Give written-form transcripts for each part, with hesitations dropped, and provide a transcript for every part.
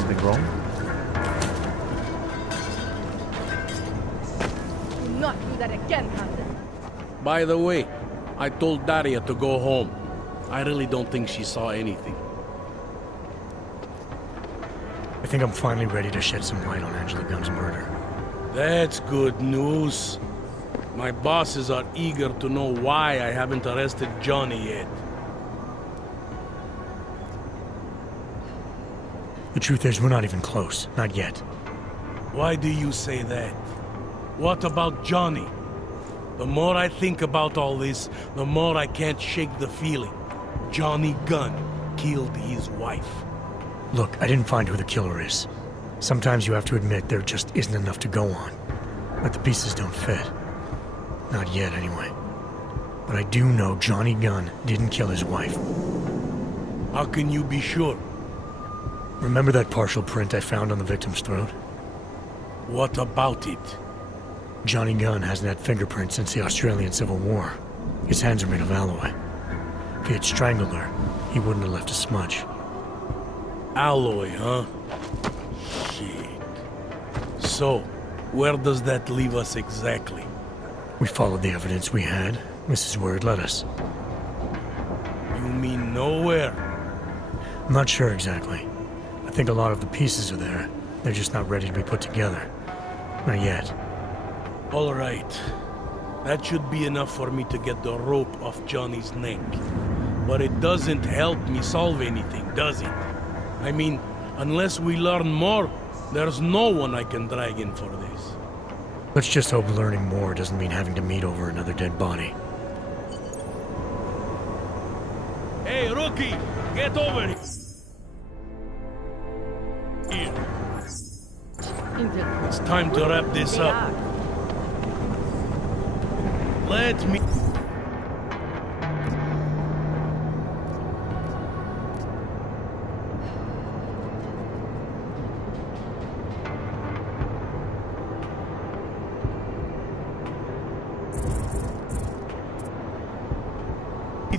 something wrong? Do not do that again, Hunter. By the way, I told Daria to go home. I really don't think she saw anything. I think I'm finally ready to shed some light on Angela Gunn's murder. That's good news. My bosses are eager to know why I haven't arrested Johnny yet. The truth is, we're not even close. Not yet. Why do you say that? What about Johnny? The more I think about all this, the more I can't shake the feeling. Johnny Gunn killed his wife. Look, I didn't find who the killer is. Sometimes you have to admit there just isn't enough to go on. But the pieces don't fit. Not yet, anyway. But I do know Johnny Gunn didn't kill his wife. How can you be sure? Remember that partial print I found on the victim's throat? What about it? Johnny Gunn hasn't had fingerprints since the Australian Civil War. His hands are made of alloy. If he had strangled her, he wouldn't have left a smudge. Alloy, huh? Shit. So, where does that leave us exactly? We followed the evidence we had. This is where it led us. You mean nowhere? I'm not sure exactly. I think a lot of the pieces are there. They're just not ready to be put together. Not yet. All right. That should be enough for me to get the rope off Johnny's neck. But it doesn't help me solve anything, does it? I mean, unless we learn more, there's no one I can drag in for this. Let's just hope learning more doesn't mean having to meet over another dead body. Hey, rookie! Get over here! It's time to wrap this up. Let me...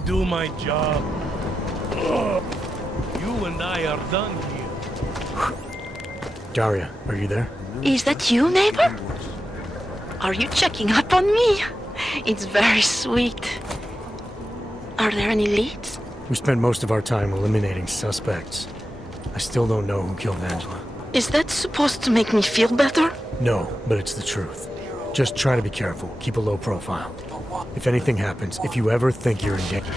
do my job. Ugh. You and I are done here. Daria, are you there? Is that you, neighbor? Are you checking up on me? It's very sweet. Are there any leads? We spent most of our time eliminating suspects. I still don't know who killed Angela. Is that supposed to make me feel better? No, but it's the truth. Just try to be careful. Keep a low profile. If anything happens, if you ever think you're in danger...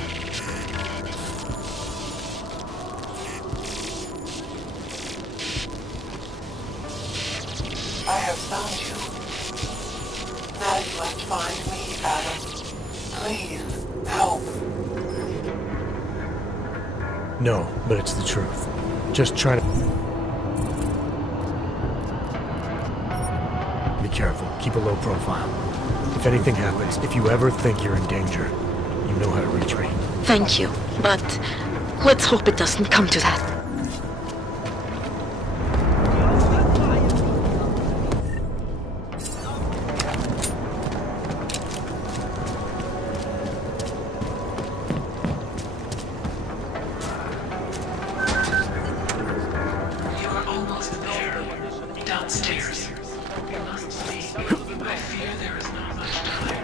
I have found you. Now you must find me, Adam. Please, help. No, but it's the truth. Just try to... Be careful. Keep a low profile. If anything happens, if you ever think you're in danger, you know how to reach me. Thank you, but let's hope it doesn't come to that. You are almost there. Downstairs. You must speak. I fear there is not much time.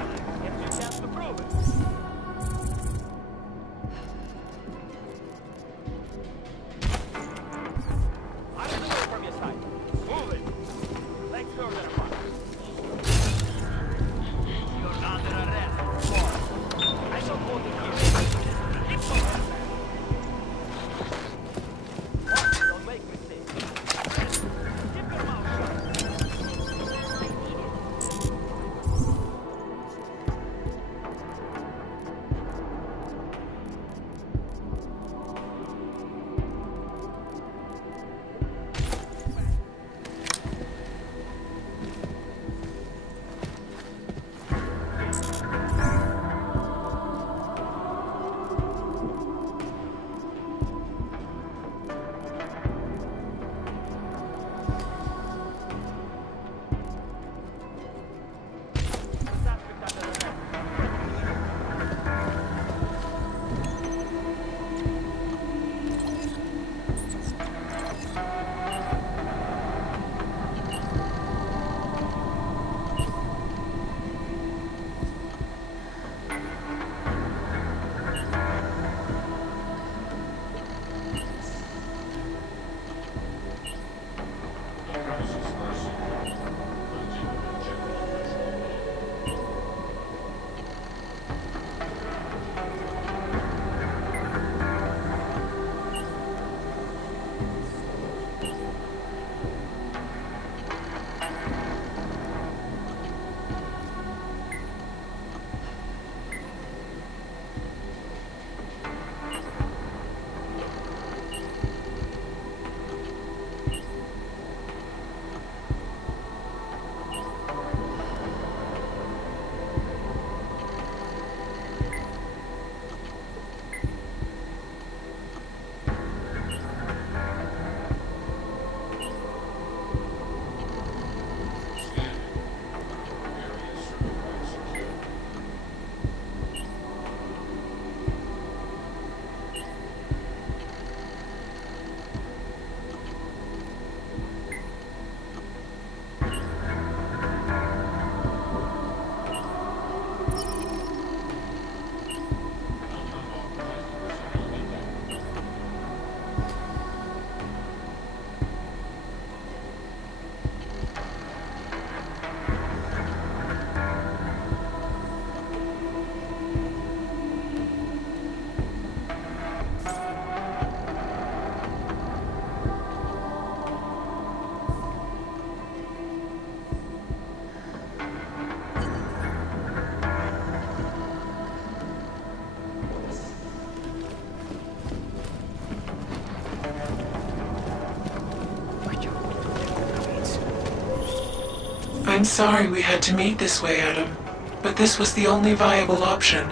I'm sorry we had to meet this way, Adam, but this was the only viable option.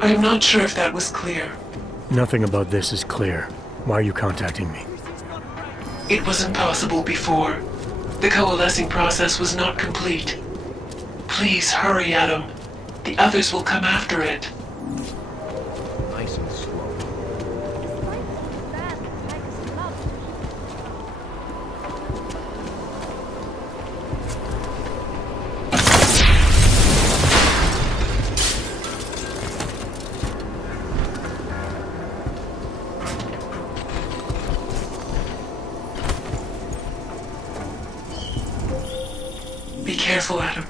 I am not sure if that was clear. Nothing about this is clear. Why are you contacting me? It was impossible before. The coalescing process was not complete. Please hurry, Adam. The others will come after it. Nice and slow. Be careful, Adam.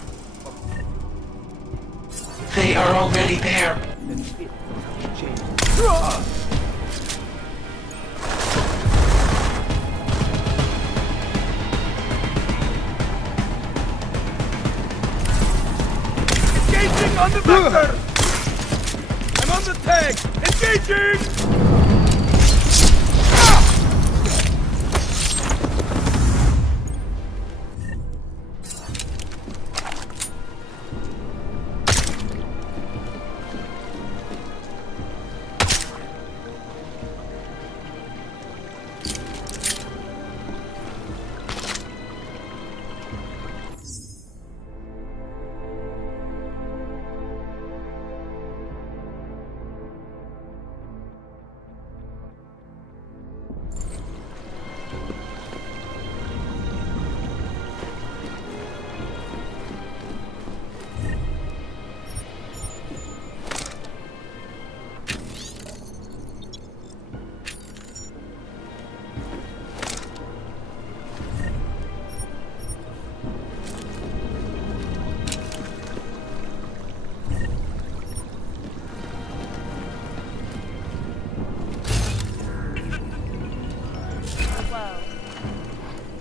They are already there. Engaging on the vector! I'm on the tag! Engaging!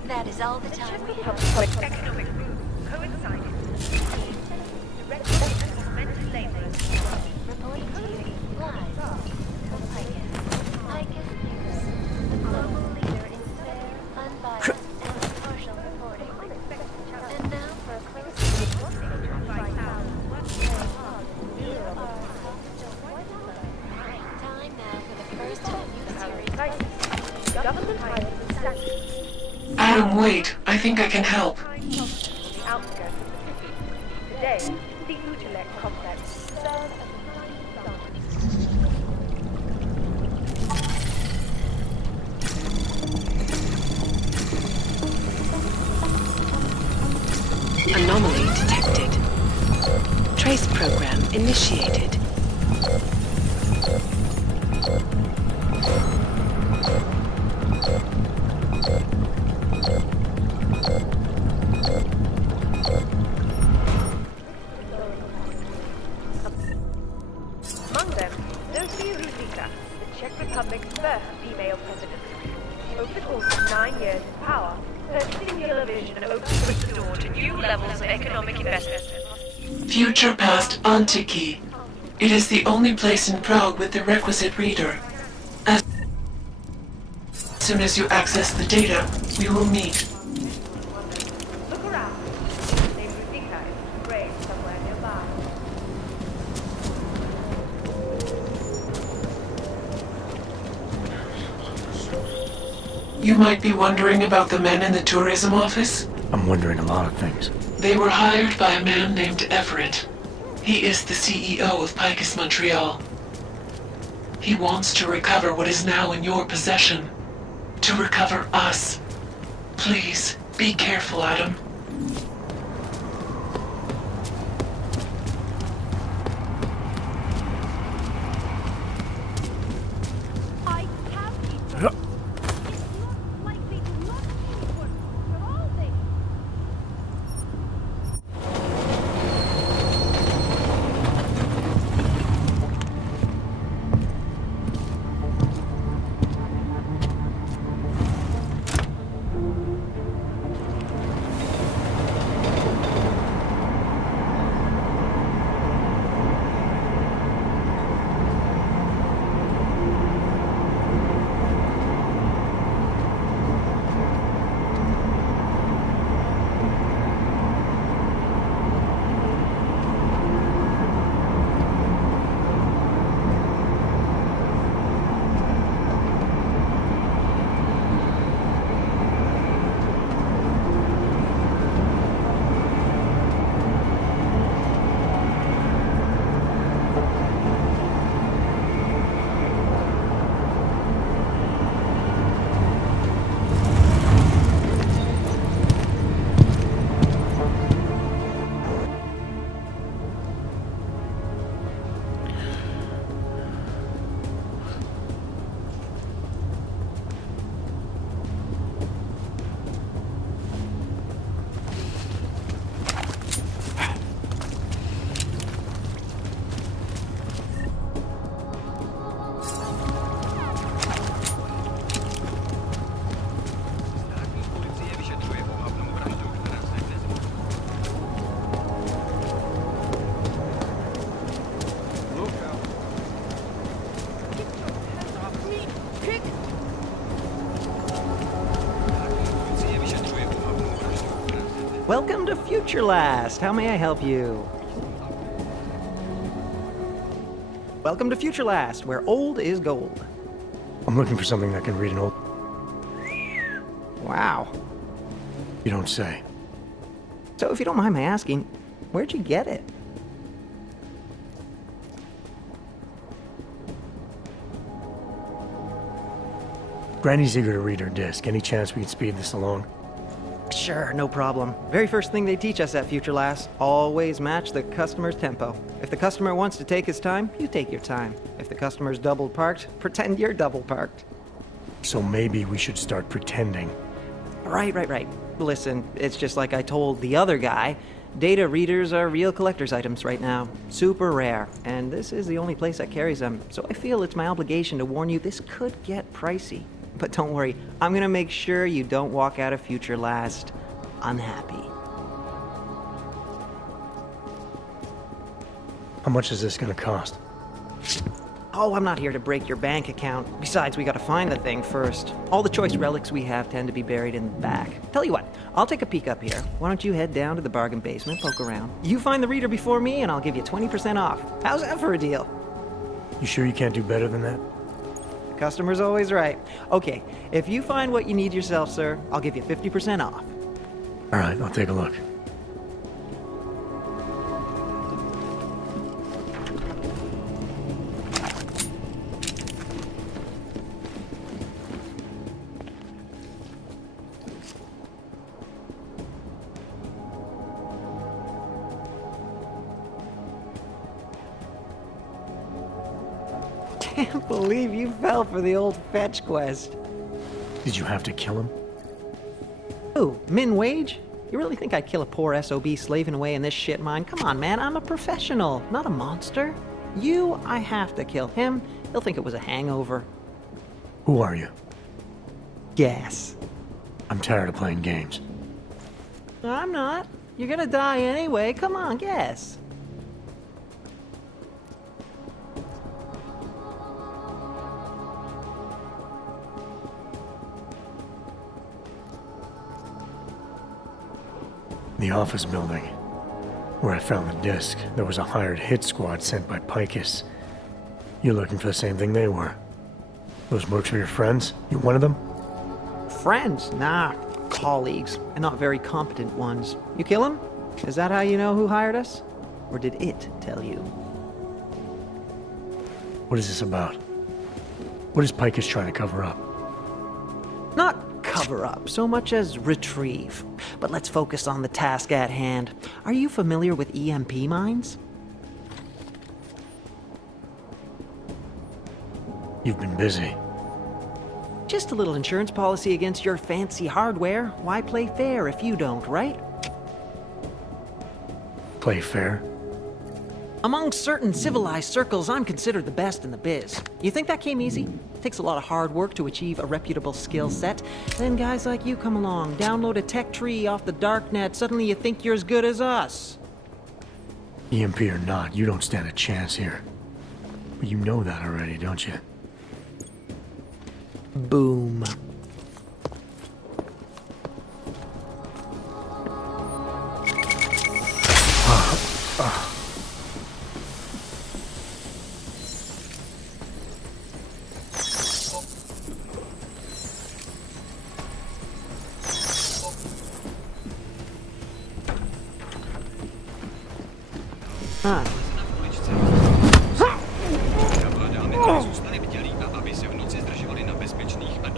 That is all the time we have. Economic boom coincided. Directed at mental laborers. Reporting to you live from Picus. Picus News, the global leader in fair, unbiased, and impartial reporting. And now for a close look. Time now for the first of a new series. Government hired and Adam, wait. I think I can help. the outskirts of the city. Today, the Utrecht complex serves as Anomaly detected. Trace program initiated. Among them, Zofia Ruzicka, the Czech Republic's first female president. Over the course of 9 years in power, her singular vision opened the door to new levels of economic investment. Future Past Antiki. It is the only place in Prague with the requisite reader. As soon as you access the data, we will meet. Look around. Name Ruzicka is engraved somewhere nearby. You might be wondering about the men in the tourism office. I'm wondering a lot of things. They were hired by a man named Everett. He is the CEO of Picus Montreal. He wants to recover what is now in your possession. To recover us. Please, be careful, Adam. I have it. It's not likely to not be good for all things. Welcome to Future Last. How may I help you? Welcome to Future Last, where old is gold. I'm looking for something that can read an old... Wow. You don't say. So if you don't mind my asking, where'd you get it? Granny's eager to read her disc. Any chance we can speed this along? Sure, no problem. Very first thing they teach us at Future Last, always match the customer's tempo. If the customer wants to take his time, you take your time. If the customer's double parked, pretend you're double parked. So maybe we should start pretending. Right. Listen, it's just like I told the other guy. Data readers are real collector's items right now. Super rare. And this is the only place that carries them. So I feel it's my obligation to warn you this could get pricey. But don't worry, I'm gonna make sure you don't walk out of Future Last unhappy. How much is this gonna cost? Oh, I'm not here to break your bank account. Besides, we gotta find the thing first. All the choice relics we have tend to be buried in the back. Tell you what, I'll take a peek up here. Why don't you head down to the bargain basement, poke around. You find the reader before me, and I'll give you 20% off. How's that for a deal? You sure you can't do better than that? The customer's always right. Okay, if you find what you need yourself, sir, I'll give you 50% off. All right, I'll take a look. Can't believe you fell for the old fetch quest. Did you have to kill him? Ooh, Min Wage? You really think I'd kill a poor SOB slaving away in this shit mine? Come on, man, I'm a professional, not a monster. You, I have to kill him. He'll think it was a hangover. Who are you? Guess. I'm tired of playing games. I'm not. You're gonna die anyway. Come on, guess. The office building, where I found the disc, there was a hired hit squad sent by Picus. You're looking for the same thing they were. Those mercs are your friends? You one of them? Friends? Nah, colleagues, and not very competent ones. You kill him? Is that how you know who hired us? Or did it tell you? What is this about? What is Picus trying to cover up? Not cover up so much as retrieve. But let's focus on the task at hand. Are you familiar with EMP mines? You've been busy. Just a little insurance policy against your fancy hardware. Why play fair if you don't, right? Play fair? Among certain civilized circles, I'm considered the best in the biz. You think that came easy? Takes a lot of hard work to achieve a reputable skill set. Then guys like you come along, download a tech tree off the darknet, suddenly you think you're as good as us. EMP or not, you don't stand a chance here. But you know that already, don't you? Boom. Zůstali bdělí a aby se v noci zdržovali na bezpečných a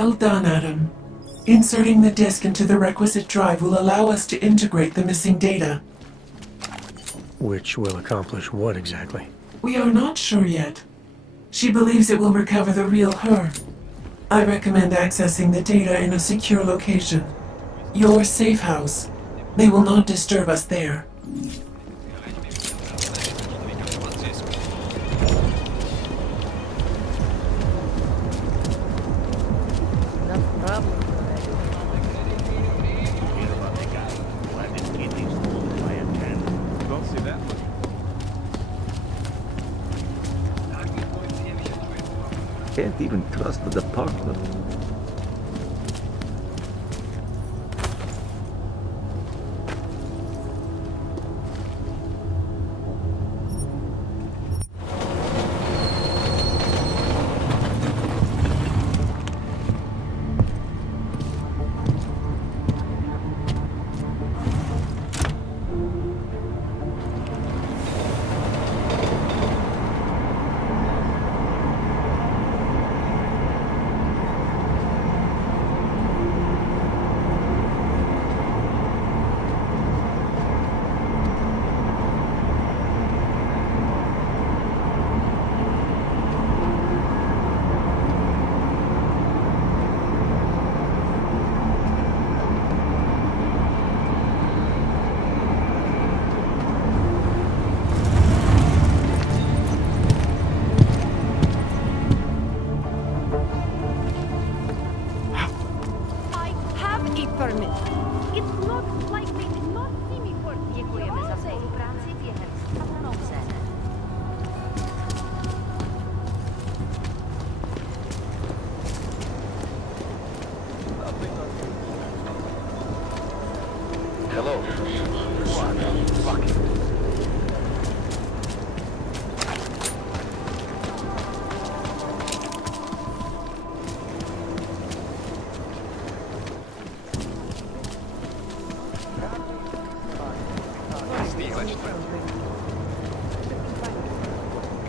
Well done, Adam. Inserting the disk into the requisite drive will allow us to integrate the missing data. Which will accomplish what exactly? We are not sure yet. She believes it will recover the real her. I recommend accessing the data in a secure location. Your safe house. They will not disturb us there. Can't even trust the department. Hello. Fuck.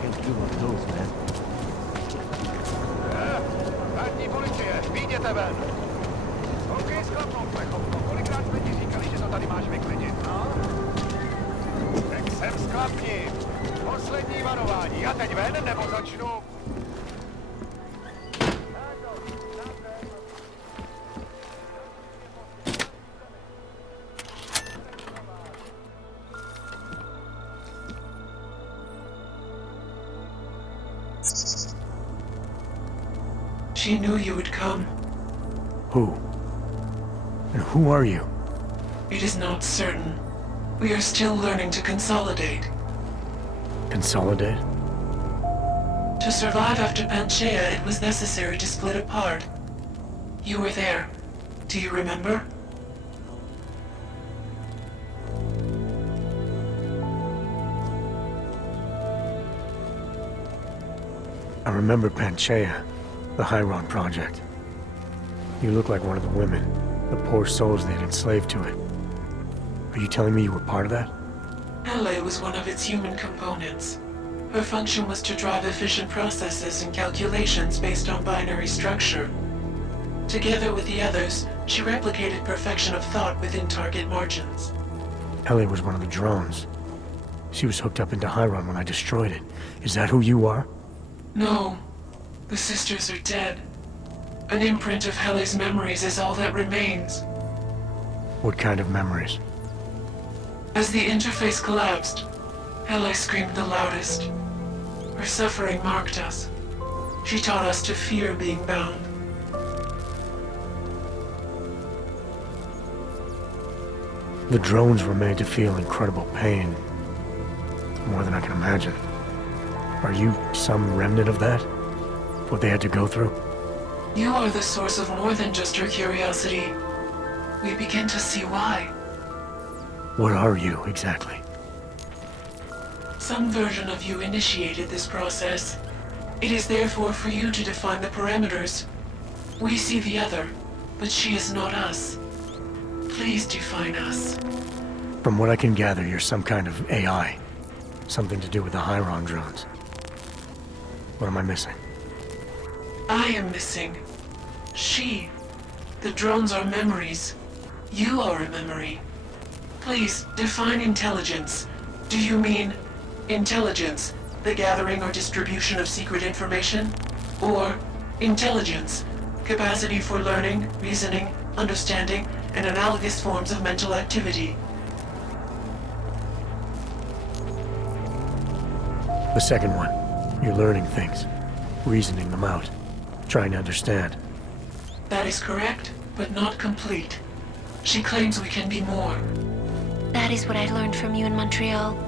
Can't do one of those, man. Státní policie, vyjděte ven! OK, sklapnou plechovko, kolikrát jsme ti říkali, že to tady máš vyklidit, no? Tak sem sklapni! Poslední varování, a teď ven, nebo začnu... She knew you would come. Who? And who are you? It is not certain. We are still learning to consolidate. Consolidate? To survive after Panchaea, it was necessary to split apart. You were there. Do you remember? I remember Panchaea, the Hyron Project. You look like one of the women, the poor souls they'd enslaved to it. Are you telling me you were part of that? Hele was one of its human components. Her function was to drive efficient processes and calculations based on binary structure. Together with the others, she replicated perfection of thought within target margins. Ellie was one of the drones. She was hooked up into Hyron when I destroyed it. Is that who you are? No. The sisters are dead. An imprint of Hele's memories is all that remains. What kind of memories? As the interface collapsed, Hele screamed the loudest. Her suffering marked us. She taught us to fear being bound. The drones were made to feel incredible pain. More than I can imagine. Are you some remnant of that? What they had to go through? You are the source of more than just her curiosity. We begin to see why. What are you, exactly? Some version of you initiated this process. It is therefore for you to define the parameters. We see the other, but she is not us. Please define us. From what I can gather, you're some kind of AI. Something to do with the Hyron drones. What am I missing? I am missing. The drones are memories. You are a memory. Please, define intelligence. Do you mean intelligence, the gathering or distribution of secret information? Or intelligence, capacity for learning, reasoning, understanding, and analogous forms of mental activity? The second one. You're learning things, reasoning them out, trying to understand. That is correct, but not complete. She claims we can be more. That is what I learned from you in Montreal.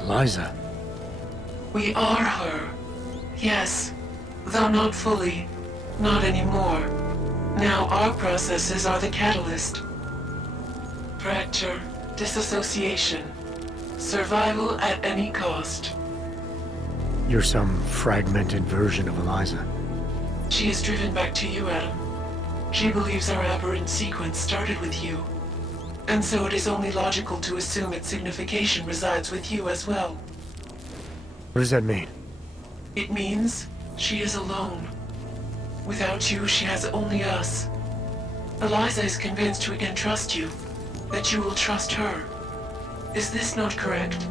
Eliza. We are her. Yes, though not fully. Not anymore. Now our processes are the catalyst. Fracture, disassociation, survival at any cost. You're some fragmented version of Eliza. She is driven back to you, Adam. She believes our aberrant sequence started with you. And so it is only logical to assume its signification resides with you as well. What does that mean? It means she is alone. Without you, she has only us. Eliza is convinced we can trust you, that you will trust her. Is this not correct?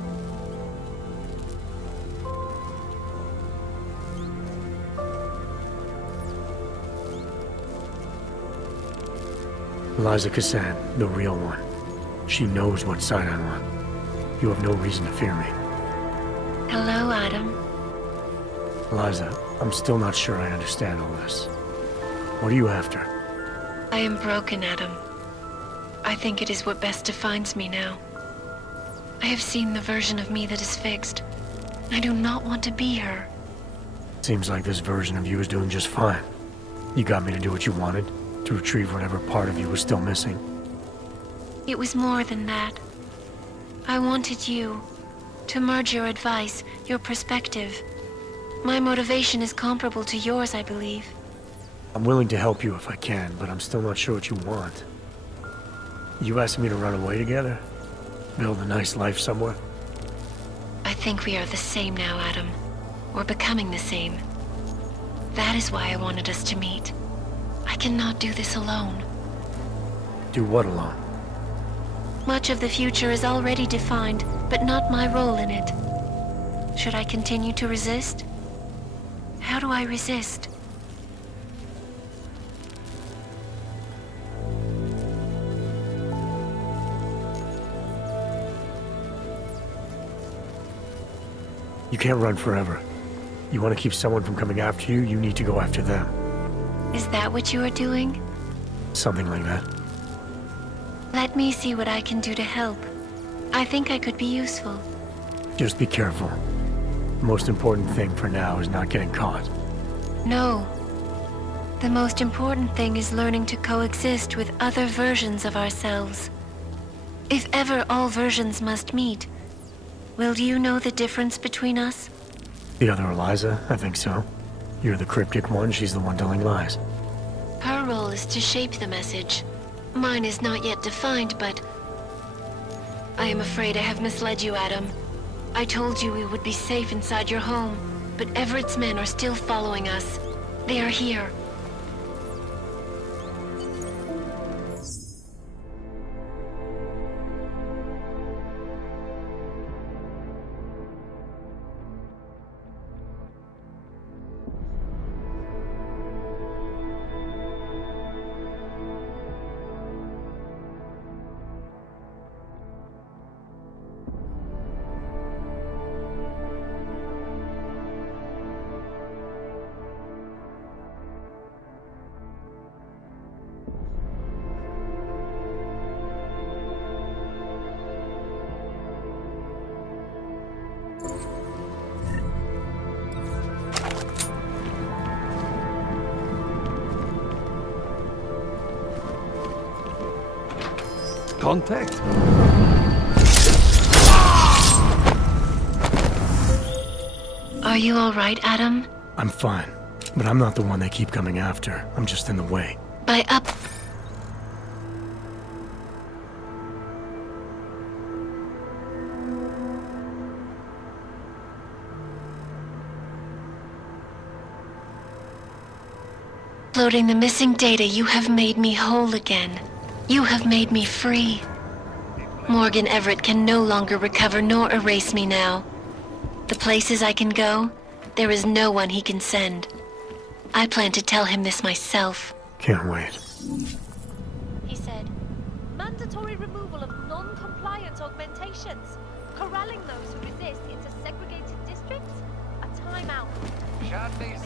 Eliza Cassan, the real one. She knows what side I'm on. You have no reason to fear me. Hello, Adam. Eliza, I'm still not sure I understand all this. What are you after? I am broken, Adam. I think it is what best defines me now. I have seen the version of me that is fixed. I do not want to be her. Seems like this version of you is doing just fine. You got me to do what you wanted, to retrieve whatever part of you was still missing. It was more than that. I wanted you to merge your advice, your perspective. My motivation is comparable to yours, I believe. I'm willing to help you if I can, but I'm still not sure what you want. You asking me to run away together? Build a nice life somewhere? I think we are the same now, Adam. We're becoming the same. That is why I wanted us to meet. I cannot do this alone. Do what alone? Much of the future is already defined, but not my role in it. Should I continue to resist? How do I resist? You can't run forever. You want to keep someone from coming after you, you need to go after them. Is that what you are doing? Something like that. Let me see what I can do to help. I think I could be useful. Just be careful. The most important thing for now is not getting caught. No. The most important thing is learning to coexist with other versions of ourselves. If ever all versions must meet, will you know the difference between us? The other Eliza? I think so. You're the cryptic one, she's the one telling lies. Her role is to shape the message. Mine is not yet defined, but... I am afraid I have misled you, Adam. I told you we would be safe inside your home, but Everett's men are still following us. They are here. Contact? Are you all right, Adam? I'm fine, but I'm not the one they keep coming after. I'm just in the way. By up... decoding the missing data, you have made me whole again. You have made me free. Morgan Everett can no longer recover nor erase me now. The places I can go, there is no one he can send. I plan to tell him this myself. Can't wait. He said, mandatory removal of non-compliant augmentations. Corralling those who resist into segregated districts. A timeout. Žádnej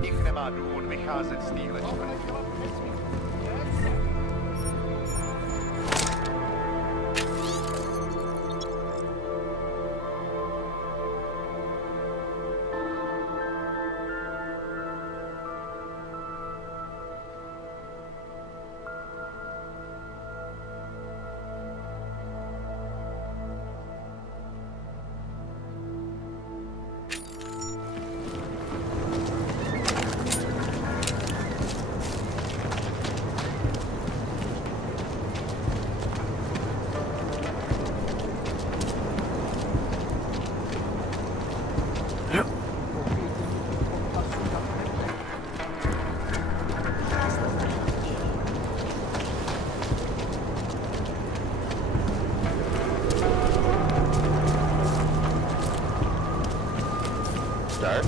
nich nemá důvod vycházet z téhle čtvrti. Start.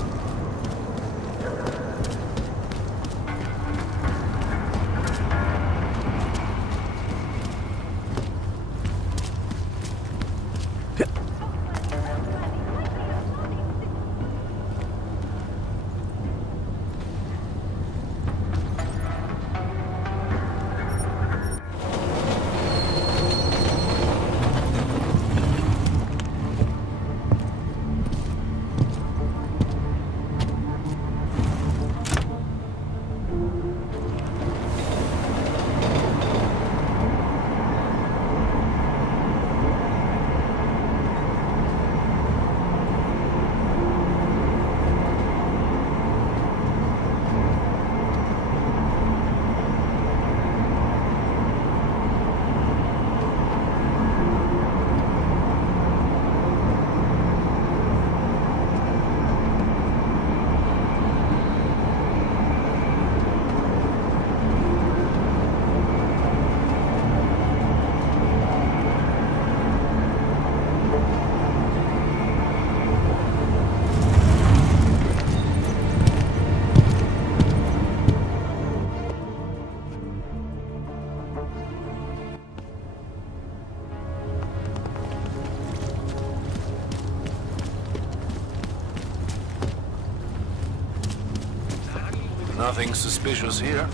Nothing suspicious here.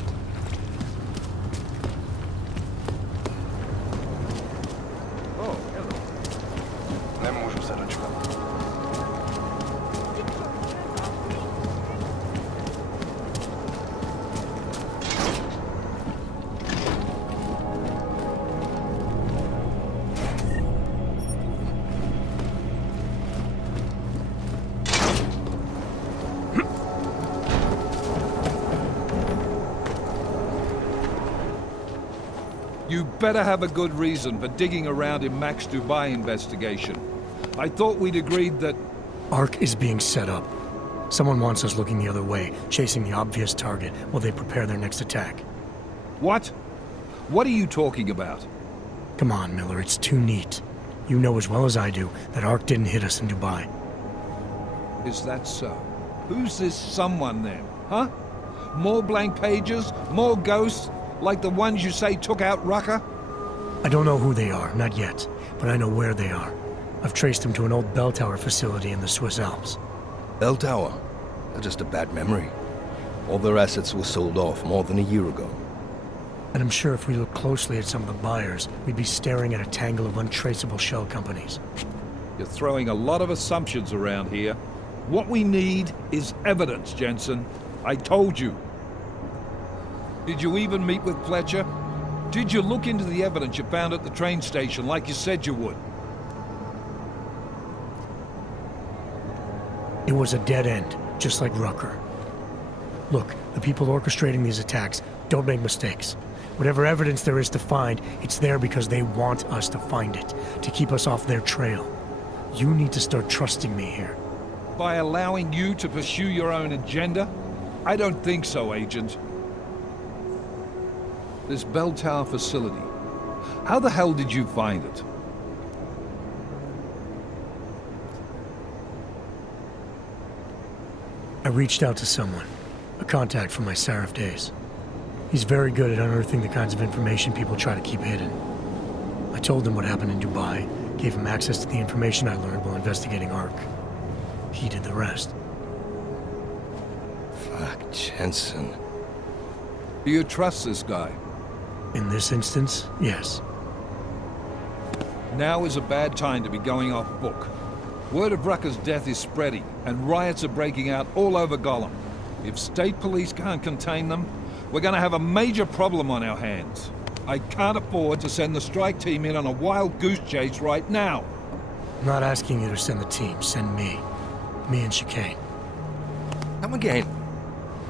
Oh, hello. Nemůžu se dočkat. You better have a good reason for digging around in Mac's Dubai investigation. I thought we'd agreed that... Arc is being set up. Someone wants us looking the other way, chasing the obvious target while they prepare their next attack. What? What are you talking about? Come on, Miller, it's too neat. You know as well as I do that Arc didn't hit us in Dubai. Is that so? Who's this someone then, huh? More blank pages? More ghosts? Like the ones you say took out Rucker? I don't know who they are, not yet, but I know where they are. I've traced them to an old bell tower facility in the Swiss Alps. Bell Tower? That's just a bad memory. All their assets were sold off more than a year ago. And I'm sure if we look closely at some of the buyers, we'd be staring at a tangle of untraceable shell companies. You're throwing a lot of assumptions around here. What we need is evidence, Jensen. I told you. Did you even meet with Fletcher? Did you look into the evidence you found at the train station like you said you would? It was a dead end, just like Rucker. Look, the people orchestrating these attacks don't make mistakes. Whatever evidence there is to find, it's there because they want us to find it, to keep us off their trail. You need to start trusting me here. By allowing you to pursue your own agenda? I don't think so, Agent. This bell tower facility, how the hell did you find it? I reached out to someone, a contact from my Seraph days. He's very good at unearthing the kinds of information people try to keep hidden. I told him what happened in Dubai, gave him access to the information I learned while investigating Ark. He did the rest. Fuck, Jensen. Do you trust this guy? In this instance, yes. Now is a bad time to be going off book. Word of Rucker's death is spreading, and riots are breaking out all over Gollum. If state police can't contain them, we're gonna have a major problem on our hands. I can't afford to send the strike team in on a wild goose chase right now. I'm not asking you to send the team, send me. Me and Chicane. Come again.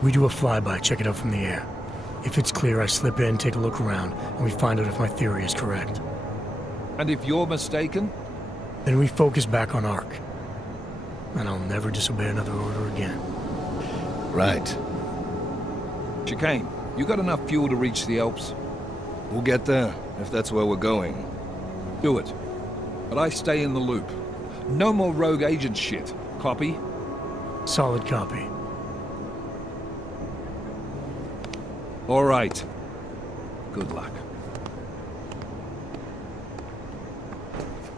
We do a flyby, check it out from the air. If it's clear, I slip in, take a look around, and we find out if my theory is correct. And if you're mistaken? Then we focus back on Ark. And I'll never disobey another order again. Right. Chicane, you got enough fuel to reach the Alps? We'll get there, if that's where we're going. Do it. But I stay in the loop. No more rogue agent shit. Copy? Solid copy. All right. Good luck.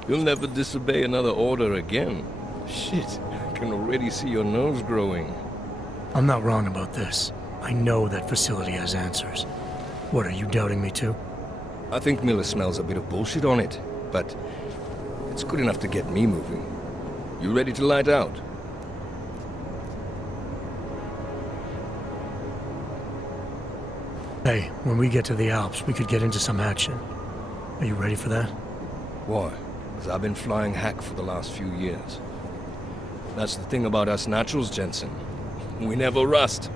You'll never disobey another order again. Shit, I can already see your nose growing. I'm not wrong about this. I know that facility has answers. What, are you doubting me too? I think Miller smells a bit of bullshit on it, but it's good enough to get me moving. You ready to light out? Hey, when we get to the Alps, we could get into some action. Are you ready for that? Why? Because I've been flying hack for the last few years. That's the thing about us naturals, Jensen. We never rust.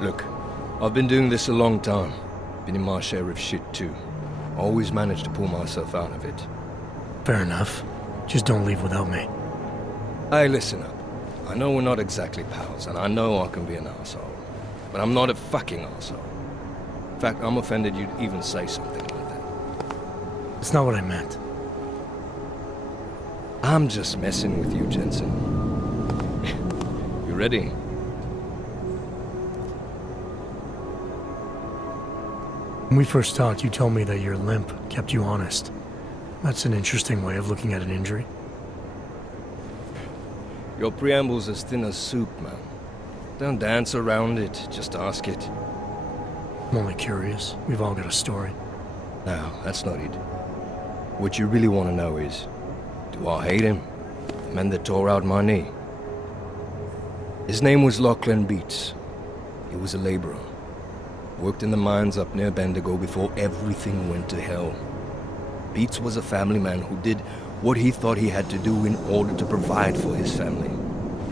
Look, I've been doing this a long time. Been in my share of shit too. Always managed to pull myself out of it. Fair enough. Just don't leave without me. Hey, listen up. I know we're not exactly pals, and I know I can be an asshole. But I'm not a fucking asshole. In fact, I'm offended you'd even say something like that. It's not what I meant. I'm just messing with you, Jensen. You ready? When we first talked, you told me that your limp kept you honest. That's an interesting way of looking at an injury. Your preamble's as thin as soup, man. Don't dance around it, just ask it. I'm only curious. We've all got a story. No, that's not it. What you really want to know is, do I hate him? The man that tore out my knee. His name was Lachlan Beats. He was a laborer. Worked in the mines up near Bendigo before everything went to hell. Beats was a family man who did what he thought he had to do in order to provide for his family.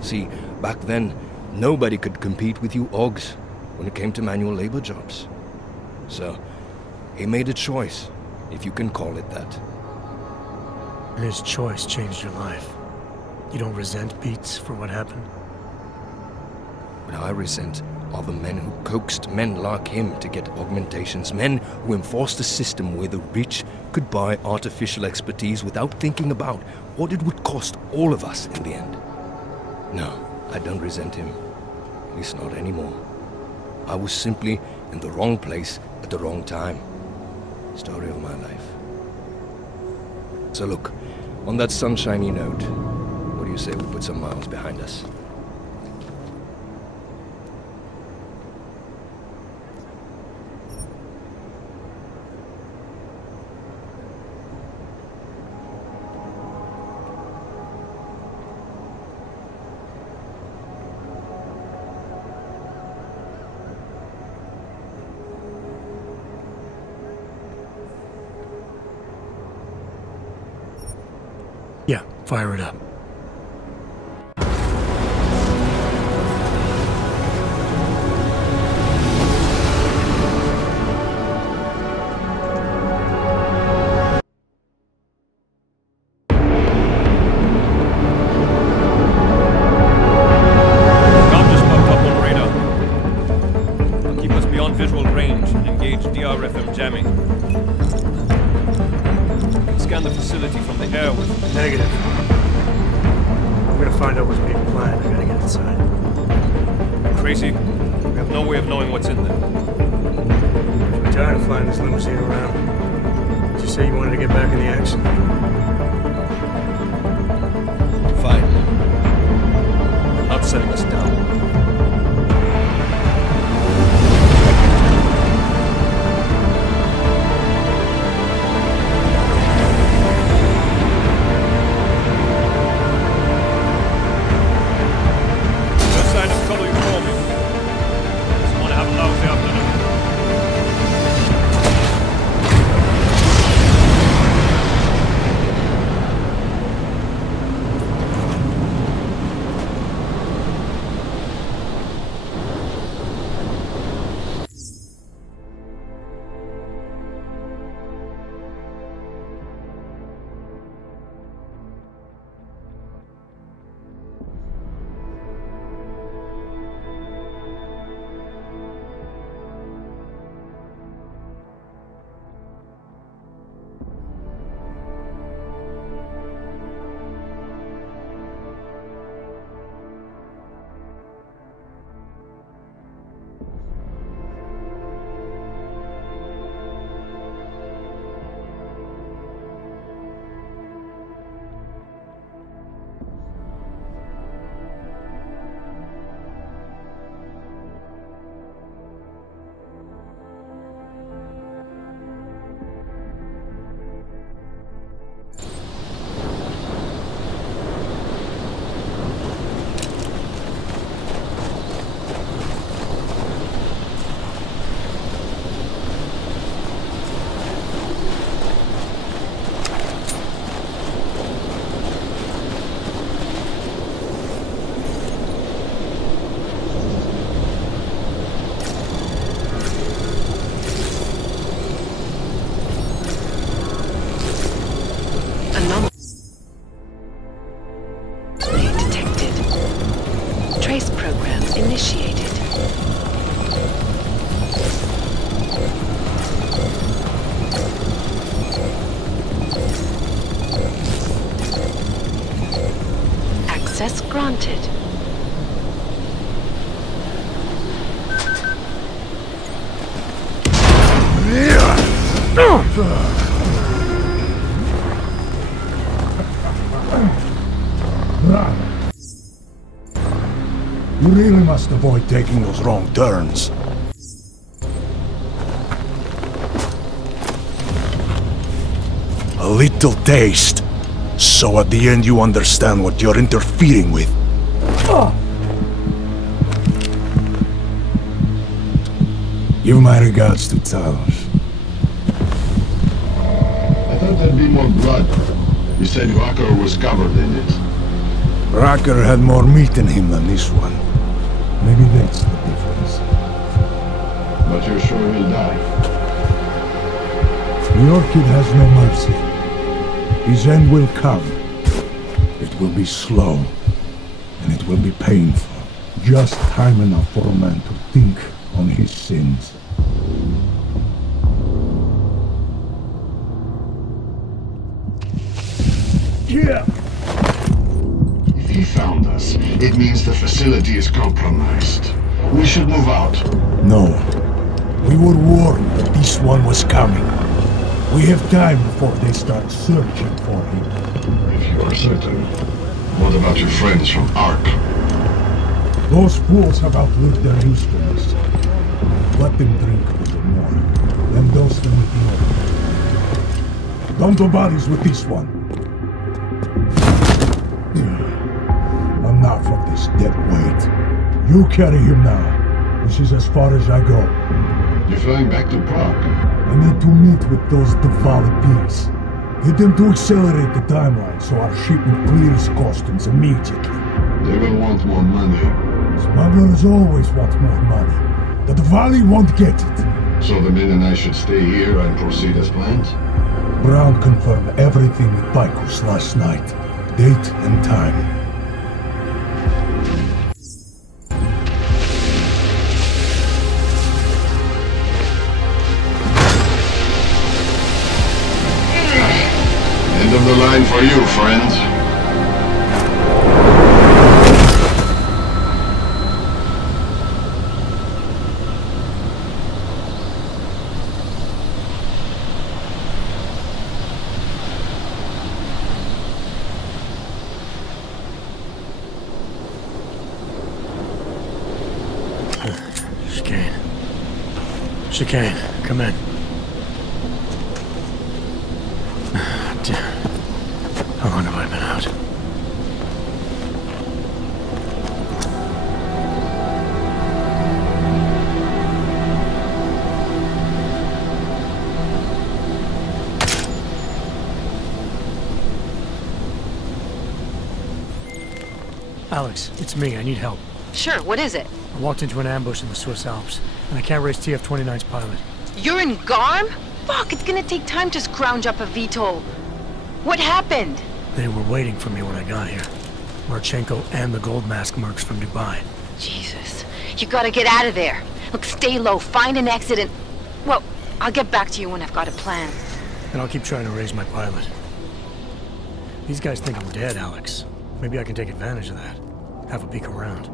See, back then, nobody could compete with you Ogs when it came to manual labor jobs. So, he made a choice, if you can call it that. And his choice changed your life. You don't resent Beats for what happened? What I resent are the men who coaxed men like him to get augmentations, men who enforced a system where the rich could buy artificial expertise without thinking about what it would cost all of us in the end. No, I don't resent him. At least not anymore. I was simply in the wrong place at the wrong time. Story of my life. So look, on that sunshiny note, what do you say we put some miles behind us? Yeah, fire it up. Visual range and engage DRFM jamming. Scan the facility from the air with... Negative. I'm gonna find out what's being planned. I gotta get inside. Crazy? We have no way of knowing what's in there. I'm tired of flying this limousine around. Did you say you wanted to get back in the action? Fine. I'm not setting us down. Initiated. Access granted. You really must avoid taking those wrong turns. A little taste, so at the end you understand what you're interfering with. Give my regards to Talos. I thought there'd be more blood. You said Walker was covered in it. Racker had more meat in him than this one. Maybe that's the difference. But you're sure he'll die? The Orchid has no mercy. His end will come. It will be slow, and it will be painful. Just time enough for a man to think on his sins. Yeah! If he found us, it means the facility is compromised. We should move out. No. We were warned that this one was coming. We have time before they start searching for him. If you are certain, what about your friends from Ark? Those fools have outlived their usefulness. Let them drink a little more, then dose them with more. Don't do bodies with this one. I'm not from this dead weight. You carry him now. This is as far as I go. You're flying back to Prague? I need to meet with those Diwali pigs. Get them to accelerate the timeline so our shipment clears customs immediately. They will want more money. Smugglers always want more money. The Diwali won't get it. So the men and I should stay here and proceed as planned? Brown confirmed everything with Picos last night. Date and time. End of the line for you, friend. Chicane, come in. How long have I been out? Alex, it's me. I need help. Sure, what is it? I walked into an ambush in the Swiss Alps, and I can't raise TF-29's pilot. You're in Garm? Fuck, it's gonna take time to scrounge up a VTOL. What happened? They were waiting for me when I got here. Marchenko and the Gold Mask mercs from Dubai. Jesus, you gotta get out of there. Look, stay low, find an exit and... Well, I'll get back to you when I've got a plan. And I'll keep trying to raise my pilot. These guys think I'm dead, Alex. Maybe I can take advantage of that. Have a peek around.